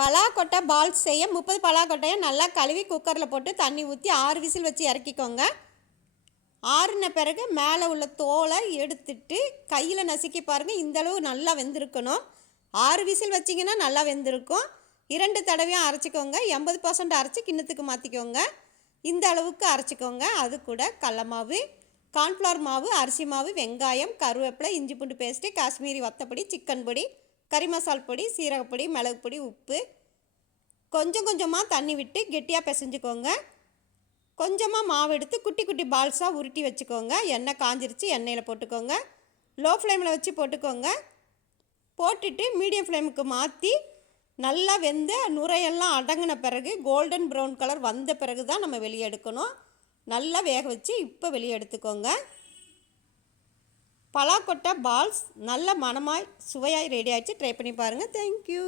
பலாக்கொட்டை balls செய்ய 30 பலாக்கொட்டையை நல்லா கழுவி குக்கரில் போட்டு தண்ணி ஊற்றி 6 விசில் வச்சு இறக்கிக்கோங்க. ஆறுன பிறகு மேலே உள்ள தோலை எடுத்துட்டு கையில் நசுக்கி பாருங்கள். இந்தளவு நல்லா வெந்திருக்கணும். 6 விசில் வச்சிங்கன்னா நல்லா வெந்திருக்கும். 2 தடவையும் அரைச்சிக்கோங்க. 80% அரைச்சி கிண்ணத்துக்கு மாற்றிக்கோங்க. இந்த அளவுக்கு அரைச்சிக்கோங்க. அது கூட கடல மாவு, கார்ன்ஃப்ளவர் மாவு, அரிசி மாவு, வெங்காயம், கருவேப்பிலை, இஞ்சி பூண்டு பேஸ்ட்டு, காஷ்மீரி வத்தப்பொடி, சிக்கன் பொடி, கறி மசால் பொடி, சீரகப்பொடி, மிளகு பொடி, உப்பு, கொஞ்சம் கொஞ்சமாக தண்ணி விட்டு கெட்டியாக பிசைஞ்சுக்கோங்க. கொஞ்சமாக மாவு எடுத்து குட்டி குட்டி பால்ஸாக உருட்டி வச்சுக்கோங்க. எண்ணெய் காஞ்சிருச்சு, எண்ணெயில் போட்டுக்கோங்க. லோ ஃப்ளேமில் வச்சு போட்டுக்கோங்க. போட்டுட்டு மீடியம் ஃப்ளேமுக்கு மாற்றி நல்லா வெந்த நுரையெல்லாம் அடங்கின பிறகு கோல்டன் ப்ரௌன் கலர் வந்த பிறகு தான் நம்ம வெளியே எடுக்கணும். நல்லா வேக வச்சு இப்போ வெளியே எடுத்துக்கோங்க. பலாக்கொட்டை பால்ஸ் நல்ல மணமாய் சுவையாய் ரெடி ஆகிடுச்சு. ட்ரை பண்ணி பாருங்கள். தேங்க்யூ.